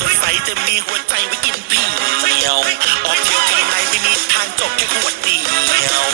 สงสัยจะมีหัวใจไว้กินผีเดียวออกเที่ยวที่ไหนไม่มีทางจบแค่ขวดเดียว